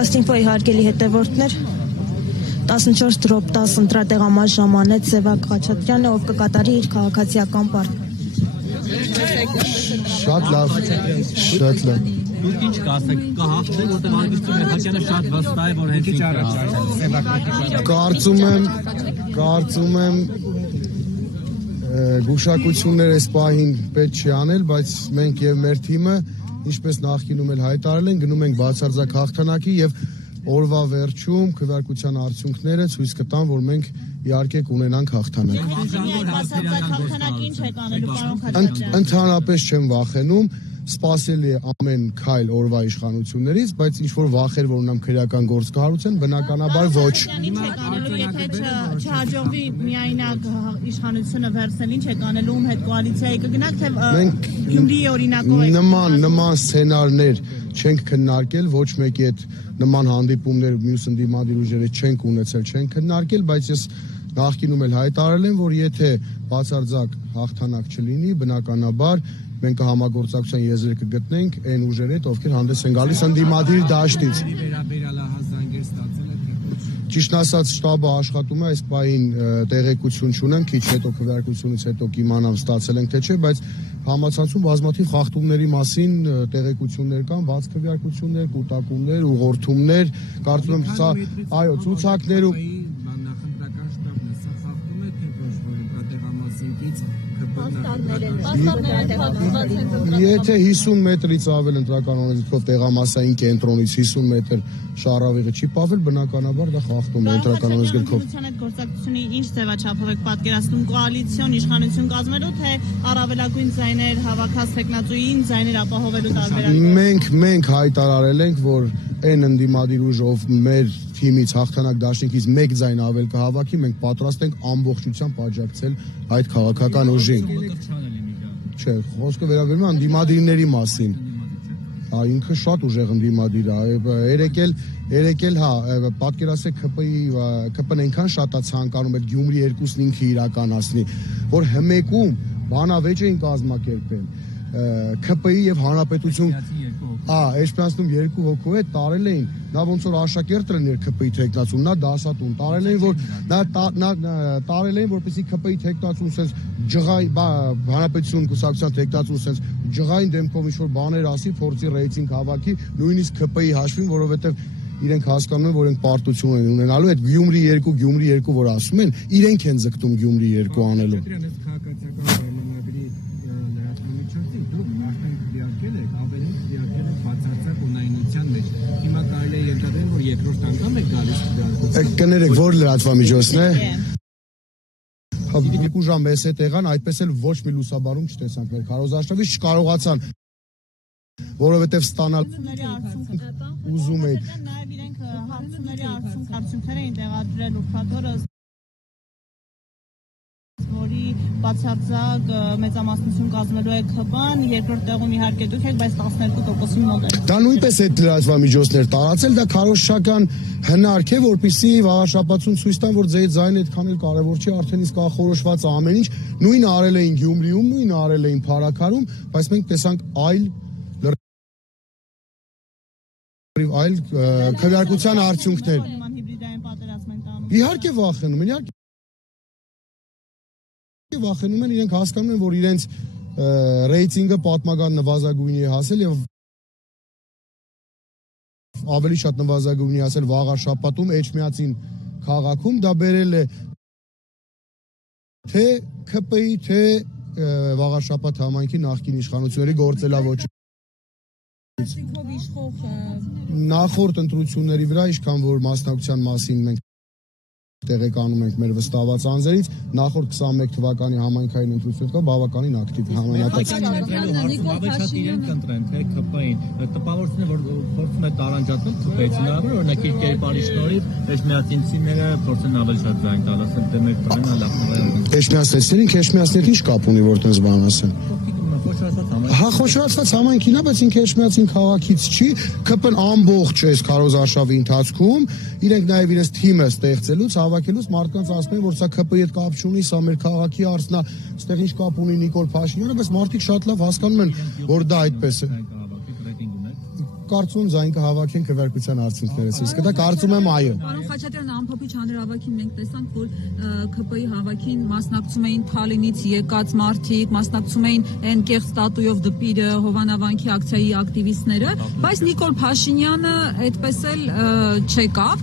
Փաստինֆոյի հարգելի հետևորդներ, 14 դրոպ 10 ընտրատեղամաս ժամանեց Սևակ Խաչատրյանը, ով կկատարի իր քաղաքացիական պարտքը։ Շատ լավ, շատ լավ։ Դուք ինչ կասեք, կհաղթեք, որտեղ Արգիստո Մեխակյանը շատ վստահ է, որ հենց ինչ Կարծում եմ գուշակություններ այս պահին պետք չի անել, բայց մենք եւ մեր թիմը, ինչպես նախկինում էլ հայտարարել են, գնում ենք բացարձակ հաղթանակի եւ օրվա վերջում քվեարկության արդյունքները ցույց կտան, որ մենք իհարկե կունենանք հաղթանակ։ Ընդհանրապես չեմ վախենում, սպասելի է ամեն քայլ օրվա իշխանություններից, բայց ինչ որ վախեր, որ ունեմ քրեական գործ կհարուցեն, բնականաբար ոչ։ Եթե չհաջողվի միայնակ իշխանությունը վերցնել, ինչ եք անելու, ում հետ կոալիցիայի կգնաք, թե Գյումրիի օրինակով եք։ Նման սցենարներ չենք քննարկել, ոչ մեկի հետ նման հանդիպումներ մյուս ընդդիմադիր ուժերի չենք ունեցել, չենք քննարկել, բայց ես նախկինում էլ հայտարարել եմ, որ եթե բացարձակ հաղթանակ չլինի, բնականաբար մենք կհամագործակցության եզրեր կգտնենք այն ուժերի հետ, ովքեր հանդես են գալիս ընդդիմադիր դաշտից։ Ճիշտ ասած, շտաբը աշխատում է, այս պահին տեղեկություն չունեմ, քիչ հետո քվեարկությունից հետո կիմանամ ստացել ենք թե չէ, բայց համացանցում բազմաթիվ խախտումների մասին տեղեկություններ կան, բաց քվեարկություններ, կուտակումներ, ուղղորդումներ, կարծում եմ սա, այո, ցուցակներ ու Եթե 50 մետրից ավել ընտրականոնից տեղամասային կենտրոնից 50 մետր շարավիղը չի պավել, բնականաբար դա խախտում է ընտրականոնից գրքով։ Գործակցությունի ինչ ձևաչափով եք պատկերացնում կոալիցիոն իշխանություն կազմելու, թե առավելագույն ձայներ հավաքած տեխնատուին ձայներ ապահովելու տարբերակով։ Մենք հայտարարել ենք, որ այն ընդդիմադիր ուժ, ով մեր թիմից հաղթանակ դաշինքից մեկ ձայն ավել կհավաքի, մենք պատրաստ ենք ամբողջությամբ աջակցել այդ քաղաքական ուժին։ Չէ, խոսքը վերաբերում է ընդդիմադիրների մասին։ Ինքը շատ ուժեղ ընդդիմադիր է։ Երեկել պատկերացրեք ԿՊ-ն այնքան շատ է ցանկանում այդ Գյումրի 2-ն ինքը իրականացնի, որ հմեկում բանավեճ էին կազմակերպել ԿՊ-ի եւ Հանրապետություն Էրշպյանցնում 2 հոգու հետ տարել էին, նա ոնց որ աշակերտ էր ԿՊ-ի թեկնածուն, նա դասատուն, տարել էին, որպեսզի ԿՊ-ի թեկնածուն sense ջղայ Հանրապետություն կուսակցության թեկնածուն sense ջղային դեմքով ինչ-որ բաներ ասի, փորձի ռեյտինգ հավաքի, նույնիսկ ԿՊ-ի հաշվին, որովհետեւ իրենք հասկանում են, որ իրենք պարտություն են ունենալու, այդ Գյումրի 2, որ ասում են, իրենք են ձգտում Գյումրի 2 անելու։ Կներեք, որ լրատվամիջոցն է։ Երկու ժամ մեզ հետ եղան, այդպես էլ ոչ մի լուսաբանում չտեսանք մեր քարոզարշավից, չկարողացան, որովհետև ստանալ ուզում էին։ Նաև իրենք հարցումների արդյունքներ էին տեղադրել ուրբաթօրը, որի բացարձակ մեծամասնություն կազմելու է ԿՊ-ն, երկրորդ տեղում իհարկե դուք եք, բայց 12%-ի մոտ է։ Դա նույնպես այդ լրատվամիջոցներ տարածել, դա քարոզչական հնարք է, որպեսզի վաղաշաբաթուն ցույց տան, որ ձեր ձայնը այդքան էլ կարևոր չի, արդեն իսկ ախորոշված է ամեն ինչ։ Նույնը արել էին Գյումրիում, նույնը արել էին Փարաքարում, բայց մենք տեսանք այլ քվեարկության արդյունքներ։ Իհարկե վախենում են, իրենք հասկանում են, որ իրենց ռեյտինգը պատմական նվազագույնի է հասել եւ ավելի շատ նվազագույնի հասել վաղաշաբաթում Էջմիածին քաղաքում, դա բերել է թե ԿՊ-ի, թե վաղաշաբաթ համայնքի նախկին իշխանությունների գործելավոճ։ Նախորդ ընտրությունների վրա, ինչքան որ մասնակցության մասին մենք տեղեկանում ենք մեր վստահված անձերից, նախորդ 21 թվականի համայնքային ընտրությունները բավականին ակտիվ համանատած։ Ավելի շատ իրենք ընտրեն, թե ԿՊ-ին։ Տպավորություն է, որ փորձում է տարանջատել ԿՊ-ից, հնարավոր օրինակ իր կերպարի շնորհիվ էջմիածինցիները փորձեն ավելի շատ ձայն տալ, ասել դե մեր տղեն լավ նվեր։ Էջմիածինին, քեշմիածին ինչ կապ ունի, որ տես բան ասեն։ Խոշորացված համայնքին է, բայց ինքը Էջմիածին քաղաքից չի, ԿՊ-ն ամբողջ այս քարոզարշավի ընթացքում իրենք նաև իրենց թիմը ստեղծելուց, հավաքելուց մարդկանց ասում են, որ սա ԿՊ-ի հետ կապ չունի, սա մեր քաղաքի հարցն է, այստեղ ինչ կապ ունի Նիկոլ Փաշինյանը, բայց մարդիկ շատ լավ հասկանում են, որ դա այդպես է։ կարծում ձայն կհավաքեն քվեարկության արդյունքները։ Իսկ դա կարծում եմ այո։ Պարոն Խաչատրյան, ամփոփիչ հանրահավաքին մենք տեսանք, որ ԿՊ-ի հավաքին մասնակցում էին Թալինից եկած մարդիկ, մասնակցում էին այն կեղծ ստատույով դպիրը Հովանավանքի ակցիայի ակտիվիստները, բայց Նիկոլ Փաշինյանը այդպես էլ չեկավ։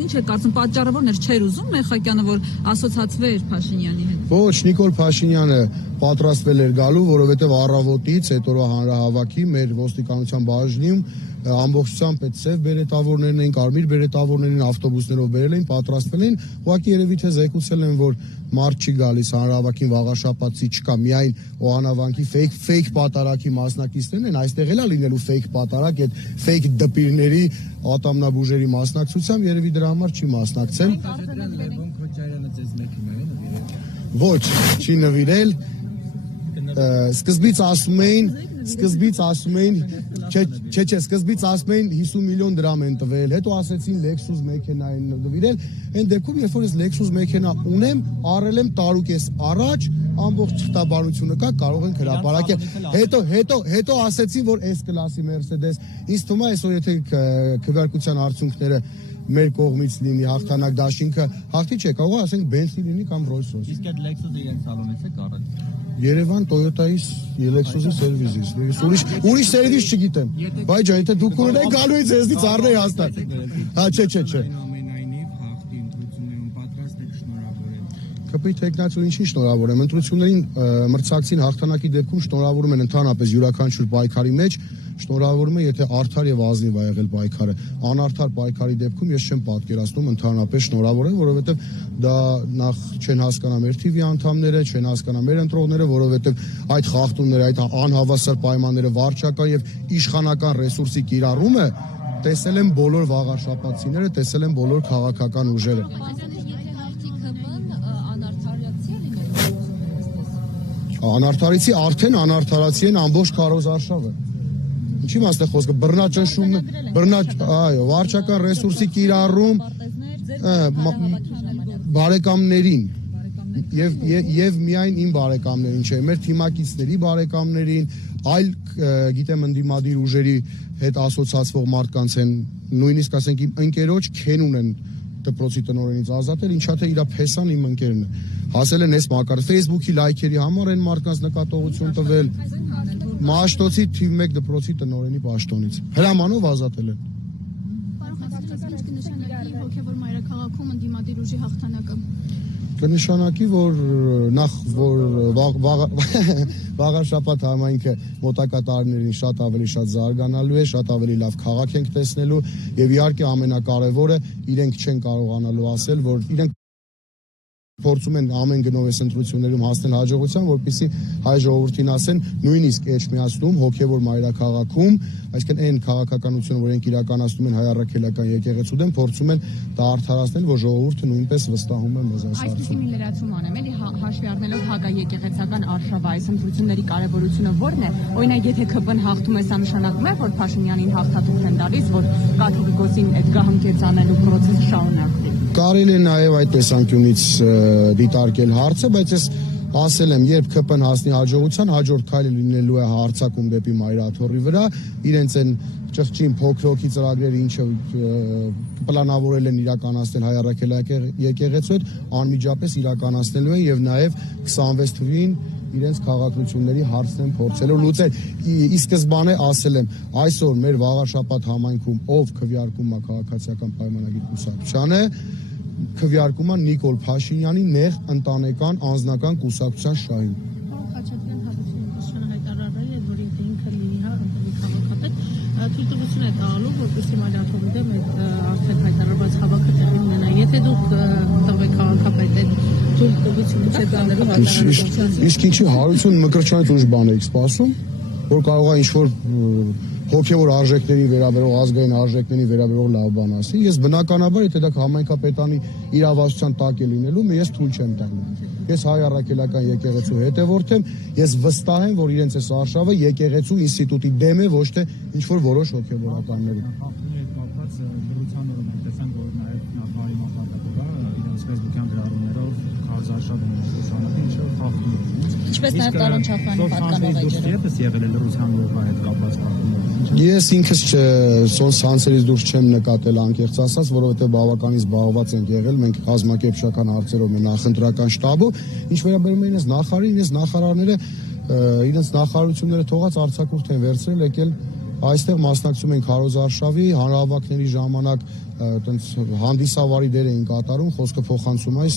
Ինչ է կարծում, պատճառը ո՞րն էր, չէր ուզում Մեխակյանը, որ ասոցացվեր Փաշինյանի հետ։ Ոչ, Նիկոլ Փաշինյանը պատրաստվել էր գալու, որովհետև առավոտից հետորվա հանրահավաքի մեր ոստիկանության բաժնում ամբողջությամբ այդ սև բերետավորներն էին, կարմիր բերետավորներին ավտոբուսներով բերել էին, պատրաստվել էին, ուղղակի երևի թե զեկուցել են, որ մարդ չի գալիս հանրահավաքին, վաղաշաբաթի չկա, միայն Օհանավանքի ֆեյք պատարակի մասնակիցներն են, այստեղ էլ է լինելու ֆեյք պատարակ, այդ ֆեյք դպիրների ատամնաբուժերի մասնակցությամբ երևի դրա համար չի մասնակցել։ Ոչ, չի նվիրել։ Սկզբից ասում էին, սկզբից ասում էին 50 միլիոն դրամ են տվել, հետո ասեցին Lexus մեքենա են նվիրել, այն դեպքում երբ որ ես Lexus մեքենա ունեմ, առել եմ տարուկես առաջ, ամբողջ թղթաբանությունը կա, կարող են հրապարակել։ Հետո ասեցին, որ S-կլասի Mercedes, ինձ թվում է այսօր եթե քվեարկության արդյունքները մեր կողմից լինի հաղթանակ դաշինքը, հաղթի չէ, կարող է ասենք Bentley լինի կամ Rolls-Royce։ Իսկ այդ Lexus-ը իրենց սալոնից է կարել։ Երևան Toyota-ի Lexus-ի սերվիսից։ Ուրիշ սերվիս չգիտեմ։ Բայց ջան, եթե դուք ունենաք գալու եք ձեզնից առնեի հաստատ։ Հա, չէ։ Ամենայնիվ հաղթի ընտրություններում պատրաստ եք շնորհավորել։ ԿՊ-ի տեխնացուն ինչի շնորհավորեմ, ընտրություններին մրցակցին հաղթանակի դեպքում շնորհավորում են ընդհանրապես յուրաքանչյուր պայքարի մեջ, շնորհավորում է, եթե արդար եւ ազնիվ է եղել պայքարը։ Անարդար պայքարի դեպքում ես չեմ պատկերացնում ընդհանրապես շնորհավորել, որովհետեւ դա նախ չեն հասկանա մեր TV անդամները, չեն հասկանա մեր ընտրողները, որովհետեւ այդ խախտումները, այդ անհավասար պայմանները, վարչական եւ իշխանական ռեսուրսի կիրառումը տեսել են բոլոր վաղաշաբաթցիները, տեսել են բոլոր քաղաքական ուժերը։ Անարդարիցի արդեն անարդարացի են ամբողջ քարոզարշավը։ Ինչի՞ մասն է խոսքը, բռնաճնշում, այո, վարչական ռեսուրսի կիրառում բարեկամներին եւ միայն իմ բարեկամներին չէ, մեր թիմակիցների բարեկամներին, այլ գիտեմ ընդդիմադիր ուժերի հետ ասոցացվող մարդկանց են, նույնիսկ ասենք իմ ընկերոջ Քենուն են դպրոցի տնօրենից ազատել, ինչա թե իրա փեսան իմ ընկերն է։ Հասել են այս մակարդակը, Facebook-ի լայքերի համար են մարդկանց նկատողություն տվել, Մաշտոցի թիվ 1 դպրոցի տնօրենի պաշտոնից։ Հրամանով ազատել են։ Հոգևոր մայրաքաղաքում ընդդիմադիր ուժի հաղթանակը։ Կնշանակի, որ նախ վաղաշաբաթ համայնքը մոտակա տարիներին շատ զարգանալու է, շատ ավելի լավ քաղաք ենք տեսնելու եւ իհարկե ամենակարևորը իրենք չեն կարողանալու ասել, որ իրենք փորձում են ամեն գնով այս ընտրություններում հասնել հաջողության, որպեսզի հայ ժողովրդին ասեն նույնիսկ Էջմիածնում հոգևոր մայրաքաղաքում, այսինքն այն քաղաքականությունը, որ իրենք իրականացնում են հայ առաքելական եկեղեցու դեմ, փորձում են դա արդարացնել, որ ժողովուրդը նույնպես վստահում է մեզ այս հարցում։ Այսպեսի մի լրացում անեմ, էլի հաշվի առնելով հակաեկեղեցական արշավը, այս ընտրությունների կարևորությունը ո՞րն է։ Օրինակ, եթե ԿՊ-ն հաղթում է, սա նշանակում է, որ Փաշինյանին հաղթատուփ են տալիս, որ կաթողիկոսին այդ գահընկերցանելու process-ը շարունակվի։ Կարելի է նաև այդ տեսանկյունից դիտարկել հարցը, բայց ես ասել եմ, երբ ԿՊ-ն հասնի հաջողության, հաջորդ քայլը լինելու է հարձակում դեպի Մայրաթորի վրա, իրենց են ճղճին փոքրոքի ծրագրերը, ինչը պլանավորել են իրականացնել հայ առաքելական եկեղեցու հետ, անմիջապես իրականացնելու են եւ նաև 26 թվին իրենց քաղաքացիությունների հարցն են փորձելու լուծել։ Ի սկզբանե ասել եմ, այսօր մեր վաղաշաբաթ համայնքում ով քվեարկում է քաղաքացիական պայմանագիր կուսակցությանը, քվեարկում է Նիկոլ Փաշինյանի նեղ ընտանեկան անձնական կուսակցության շահին։ Խաչատրյան Հարությունյանը հայտարարել է, որ ինքը լինի քաղաքապետ, թույլտվություն է տալու, որպեսզի Մայրաթորի դեմ արդեն հայտարարված հավաքը տեղի ունենա։ Եթե դուք տվեք քաղաքապետ այդ թույլտվությունը չտանելու հայտարարության։ Իսկ ինչի Հարություն Մկրտչյանից ուրիշ բան եք սպասում, որ կարող է ինչ-որ հոգևոր արժեքների վերաբերող, ազգային արժեքների վերաբերող լավ բան ասի։ Ես բնականաբար, եթե դա համայնքապետանի իրավասության տակ է լինելու, ես թույլ չեմ տալու։ Ես հայ առաքելական եկեղեցու հետևորդ եմ, ես վստահ եմ, որ իրենց այս արշավը եկեղեցու ինստիտուտի դեմ է, ոչ թե ինչ-որ որոշ հոգևորականների։ անցած լրության օրը մենք տեսանք, որ նաև նախարարի մակարդակը իրենց Facebook-յան գրառումներով քարոզարշավ նշանակի ինչը խախտում է։ Ինչպես նաև Տարոն Չախյանի պատկանող էջերը։ Եպես եղել է լրության օրվա հետ կապված խախտումներ։ Ես ինքս սոնսանսերից դուրս չեմ նկատել անկեղծ ասած, որովհետև բավականին զբաղված ենք եղել, մենք կազմակերպչական հարցերով մեր նախընտրական շտաբով, ինչ վերաբերում է իրենց նախարարին, իրենց նախարարները իրենց նախարարությունները թողած արձակուրդ են վերցրել, եկել այստեղ մասնակցում են քարոզարշավի հանրահավաքների ժամանակ այտենց հանդիսավարի դեր էին կատարում, խոսքը փոխանցում այս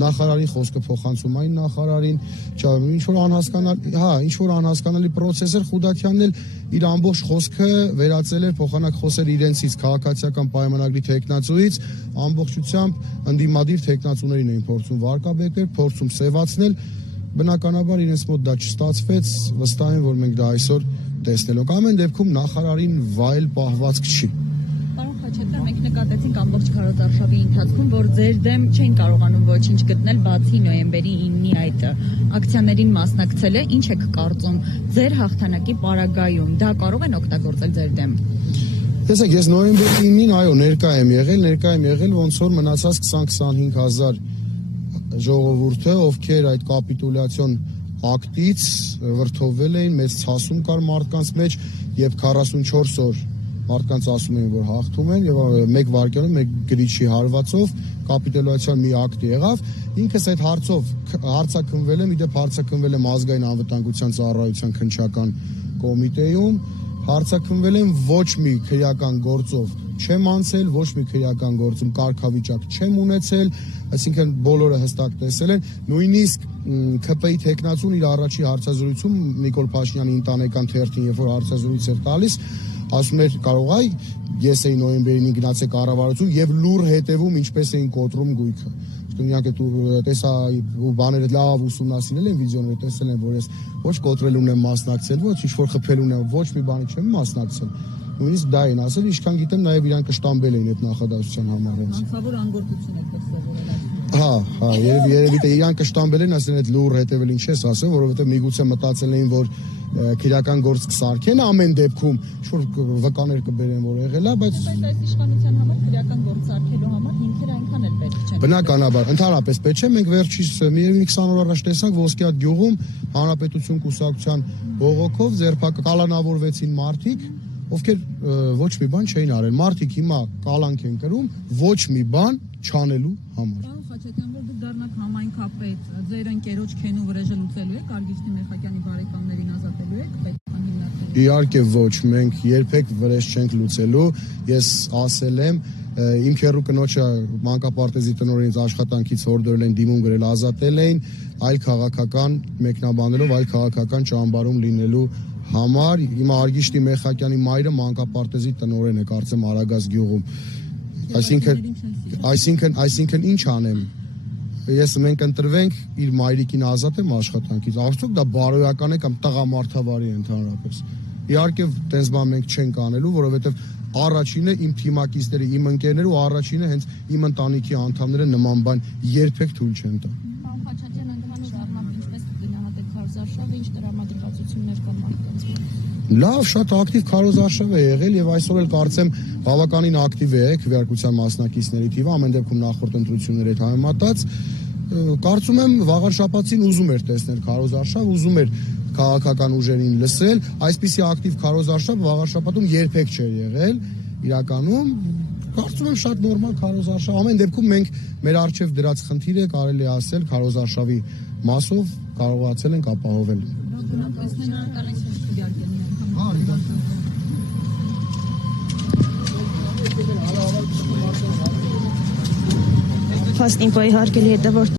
նախարարի խոսքը փոխանցում այն նախարարին, ինչ որ անհասկանալի process էր, Խուդակյանն էլ իր ամբողջ խոսքը վերածել էր փոխանակ խոսել իրենցից քաղաքացիական պայմանագրի տեխնացուից, ամբողջությամբ ընդդիմադիր տեխնացուներին էին փորձում վարկաբեկել, փորձում սևացնել, բնականաբար իրենց մոտ դա չստացվեց, վստահ եմ, որ մենք դա այսօր տեսնելով ամեն դեպքում նախարարին վայել պահվածք չի։ Պարոն Խաչատրյան, մենք նկատեցինք ամբողջ քարոզարշավի ընթացքում, որ ձեր դեմ չէին կարողանում ոչինչ գտնել, բացի նոյեմբերի 9-ի այդ ակցիաներին մասնակցել է, ինչ եք կարծում ձեր հաղթանակի պարագայում, դա կարող են օգտագործել ձեր դեմ։ Տեսեք, ես նոյեմբերի 9-ին այո ներկա եմ եղել, ոնց որ մնացած 20-25 հազար ժողովուրդը, ովքեր այդ կապիտուլյացիոն ակտից վրդովվել էին, մեծ ցասում կար մարդկանց մեջ, եւ 44 օր մարդկանց ասում էին, որ հաղթում են, եւ 1 վայրկյանում 1 գրիչի հարվածով կապիտուլյացիան մի ակտ եղավ։ Ինքս այդ հարցով հարցակնվել եմ, իդեպ հարցակնվել եմ ազգային անվտանգության ծառայության քննչական կոմիտեում, հարցակնվել եմ ոչ մի քրեական գործով չեմ անցել, ոչ մի քրեական գործում կարգավիճակ չեմ ունեցել, այսինքն բոլորը հստակ տեսել են, նույնիսկ ՔՊ-ի տեխնացուն իր առաջի հարցազրույցում Նիկոլ Փաշինյանի ընտանեկան թերթին, երբ որ հարցազրույց էր տալիս, ասում էր կարող այ ես էի նոյեմբերին գնացել կառավարություն եւ լուր հետևում ինչպես էին կոտրում գույքը։ Իհարկե դու տեսա ու բաները լավ ուսումնասիրել են վիդեոները, տեսել են, որ ես ոչ կոտրելուն եմ մասնակցել, ոչ ինչ-որ խփելուն եմ, ոչ մի բանի չեմ մասնակցել։ Նույնիսկ դա են ասել, ինչքան գիտեմ, նաև իրան կշտամբել էին այդ նախադասության համար հենց։ Անցավոր անգործություն եք սովորել։ Հա, երևի թե իրան կշտամբել են, ասեն այդ լուր հետևել ինչ ես ասել, որովհետև միգուցե մտածել էին, որ քրեական գործ կսարքեն ամեն դեպքում, ինչ-որ վկաներ կբերեն, որ եղել է, բայց այս իշխանության համար քրեական գործ սարքելու համար հիմքերը այնքան էլ պետք չեն։ Բնականաբար, ընդհանրապես պետք չէ, մենք վերջից մի 20 օր առաջ տեսանք Ոսկեհատ գյուղում Հանրապետություն կուսակցության բողոքով կալանավորվեցին մարդիկ, ովքեր ոչ մի բան չէին արել։ Մարդիկ հիմա կալանք են կրում ոչ մի բան չանելու համար։ Պարոն Խաչատրյան, որ դուք դառնաք համայնքապետ, ձեր ընկերոջ Քենու վրեժը լուծելու եք, Արգիշտի Մեխակյանի բարեկամներին ազատելու եք, պետական հիմնարկների։ Իհարկե ոչ, մենք երբեք վրեժ չենք լուծելու։ Ես ասել եմ, իմ քեռու կնոջը մանկապարտեզի տնօրենից աշխատանքից հորդորել են դիմում գրել, ազատել էին այլ քաղաքական մեկնաբանելով, այլ քաղաքական ճամբարում լինելու համար։ Հիմա Արգիշտի Մեխակյանի մայրը մանկապարտեզի տնօրեն է, կարծեմ Արագած գյուղում։ Այսինքն ինչ անեմ։ Մենք ընտրվենք իր մայրիկին ազատեմ աշխատանքից։ Արդյոք դա բարոյական է կամ տղամարդավարի է ընդհանրապես։ Իհարկե, տենց բան մենք չենք անելու, որովհետև առաջինը իմ թիմակիցները, իմ ընկերները ու առաջինը հենց իմ ընտանիքի անդամները նման բան երբեք թույլ չեն տա։ Պարոն Խաչատրյան, ընդհանուր առմամբ ինչպես կգնահատեք քարոզարշավը, ինչ տրամադրվածություններ կան մարդկանց մոտ։ Լավ, շատ ակտիվ քարոզարշավ է եղել եւ այսօր էլ կարծեմ բավականին ակտիվ է քվեարկության մասնակիցների թիվը, ամեն դեպքում նախորդ ընտրությունների հետ համեմատած, կարծում եմ վաղար շաբաթին ուզում էր տեսնել քարոզարշավ, ուզում էր քաղաքական ուժերին լսել, այսպիսի ակտիվ քարոզարշավ վաղար շաբաթում երբեք չէր եղել, իրականում կարծում եմ շատ նորմալ քարոզարշավ, ամեն դեպքում մենք մեր արժեվ դրած խնդիրը կարելի է ասել քարոզարշավի մասով կարողացել ենք ապահովել։ Fast info իհարկե հետևորդ